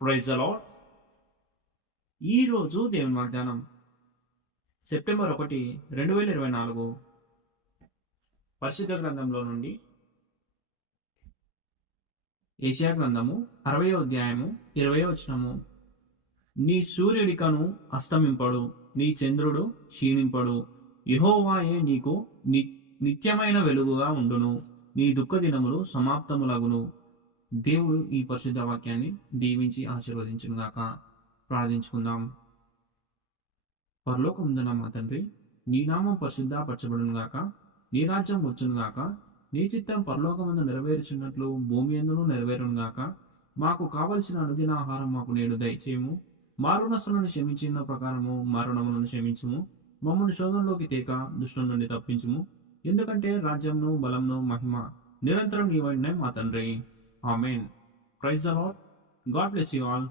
Praise the lord. ఈరోజు దేవుని వాగ్దానం సెప్టెంబర్ 1, 2024 పరిశుద్ధ గ్రంథంలో నుండి యెషయా గ్రంథము 60వ అధ్యాయము 20వ వచనము. నీ సూర్యుడికను అస్తమింపడు, నీ చంద్రుడు క్షీణింపడు, యెహోవాయే నీకు నిత్యమైన వెలుగుగా ఉండును, నీ దుఃఖ దినములు సమాప్తములగును. దేవుడు ఈ పరిశుద్ధ వాక్యాన్ని దీవించి ఆశీర్వదించునుగాక. ప్రార్థించుకుందాం. పరలోకముందున మా తండ్రి, నీ నామం పరిశుద్ధపరచబడునుగాక, నీ రాజ్యం వచ్చునుగాక, నీ చిత్తం పరలోకమందు నెరవేర్చున్నట్లు భూమి యందును నెరవేరునుగాక. మాకు కావలసిన అనుదిన ఆహారం మాకు నేడు దయచేయము. మా రుణస్తులను క్షమించిన ప్రకారము మా రుణములను క్షమించుము. మమ్మల్ని శోధనలోకి తేక దుష్టుల నుండి తప్పించుము. ఎందుకంటే రాజ్యంను, బలంను, మహిమ నిరంతరం నీవైన మా తండ్రి. Amen. Praise the Lord. God bless you all.